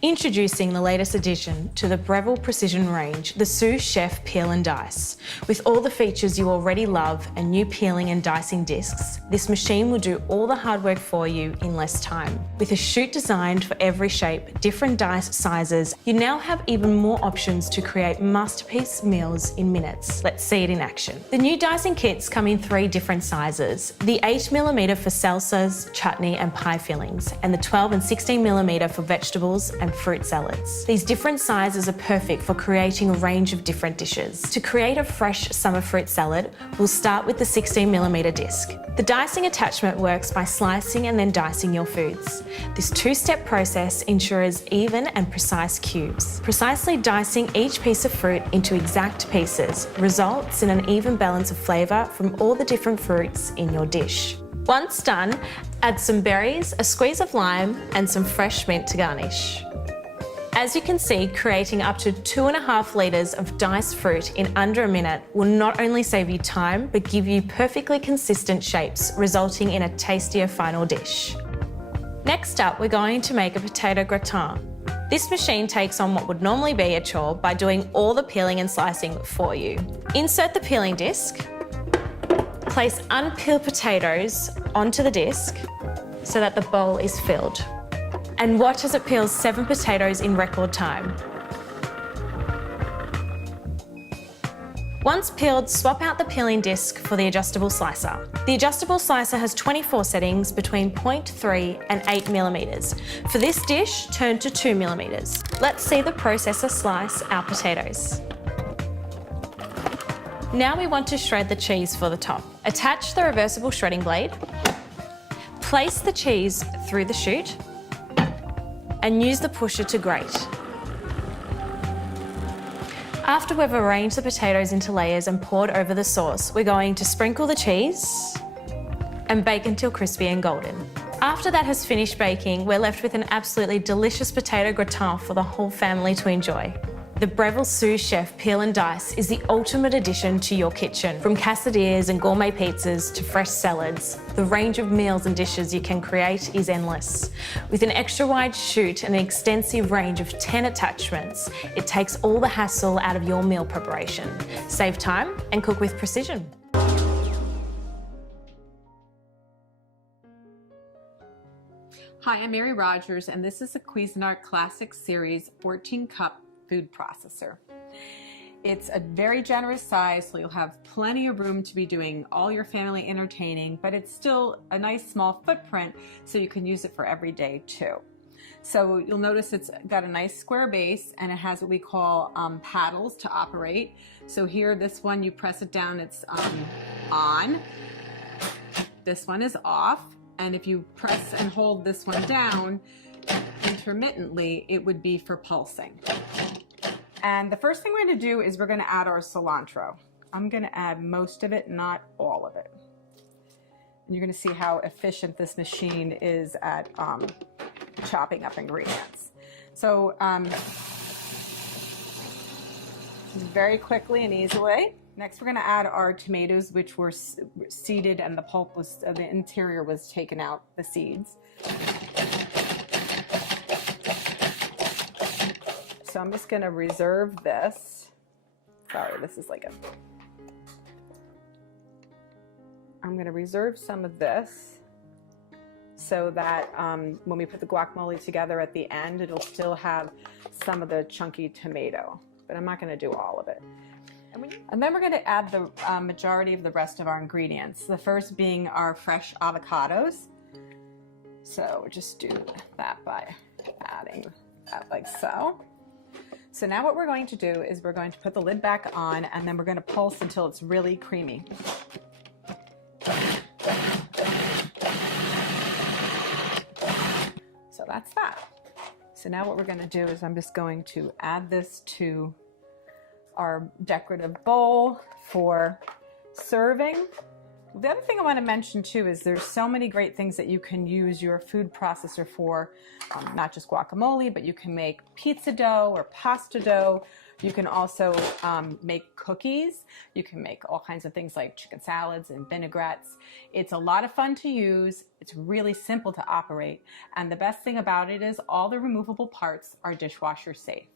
Introducing the latest addition to the Breville Precision range, the Sous Chef Peel and Dice. With all the features you already love and new peeling and dicing discs, this machine will do all the hard work for you in less time. With a chute designed for every shape, different dice sizes, you now have even more options to create masterpiece meals in minutes. Let's see it in action. The new dicing kits come in 3 different sizes. The 8mm for salsas, chutney and pie fillings, and the 12 and 16mm for vegetables and fruit salads. These different sizes are perfect for creating a range of different dishes. To create a fresh summer fruit salad, we'll start with the 16mm disc. The dicing attachment works by slicing and then dicing your foods. This 2-step process ensures even and precise cubes. Precisely dicing each piece of fruit into exact pieces results in an even balance of flavour from all the different fruits in your dish. Once done, add some berries, a squeeze of lime and some fresh mint to garnish. As you can see, creating up to 2.5 litres of diced fruit in under a minute will not only save you time, but give you perfectly consistent shapes, resulting in a tastier final dish. Next up, we're going to make a potato gratin. This machine takes on what would normally be a chore by doing all the peeling and slicing for you. Insert the peeling disc, place unpeeled potatoes onto the disc so that the bowl is filled. And watch as it peels 7 potatoes in record time. Once peeled, swap out the peeling disc for the adjustable slicer. The adjustable slicer has 24 settings between 0.3 and 8mm. For this dish, turn to 2mm. Let's see the processor slice our potatoes. Now we want to shred the cheese for the top. Attach the reversible shredding blade, place the cheese through the chute, and use the pusher to grate. After we've arranged the potatoes into layers and poured over the sauce, we're going to sprinkle the cheese and bake until crispy and golden. After that has finished baking, we're left with an absolutely delicious potato gratin for the whole family to enjoy. The Breville Sous Chef Peel and Dice is the ultimate addition to your kitchen. From quesadillas and gourmet pizzas to fresh salads, the range of meals and dishes you can create is endless. With an extra wide chute and an extensive range of 10 attachments, it takes all the hassle out of your meal preparation. Save time and cook with precision. Hi, I'm Mary Rogers, and this is a Cuisinart Classic Series 14-cup food processor. It's a very generous size, so you'll have plenty of room to be doing all your family entertaining, but it's still a nice small footprint, so you can use it for every day too. So you'll notice it's got a nice square base, and it has what we call paddles to operate. So here, this one, you press it down, it's on. This one is off, and if you press and hold this one down intermittently, it would be for pulsing. And the first thing we're going to do is we're going to add our cilantro. I'm going to add most of it, not all of it. And you're going to see how efficient this machine is at chopping up ingredients. So very quickly and easily. Next, we're going to add our tomatoes, which were seeded and the pulp was, the interior was taken out, the seeds. So I'm just going to reserve this. Sorry, this is like a... I'm going to reserve some of this so that when we put the guacamole together at the end, it'll still have some of the chunky tomato. But I'm not going to do all of it. And then we're going to add the majority of the rest of our ingredients. The first being our fresh avocados. So just do that by adding that like so. So now what we're going to do is we're going to put the lid back on, and then we're going to pulse until it's really creamy. So that's that. So now what we're going to do is I'm just going to add this to our decorative bowl for serving. The other thing I want to mention too is there's so many great things that you can use your food processor for, not just guacamole, but you can make pizza dough or pasta dough You can also make cookies. You can make all kinds of things like chicken salads and vinaigrettes. It's a lot of fun to use. It's really simple to operate. And the best thing about it is all the removable parts are dishwasher safe.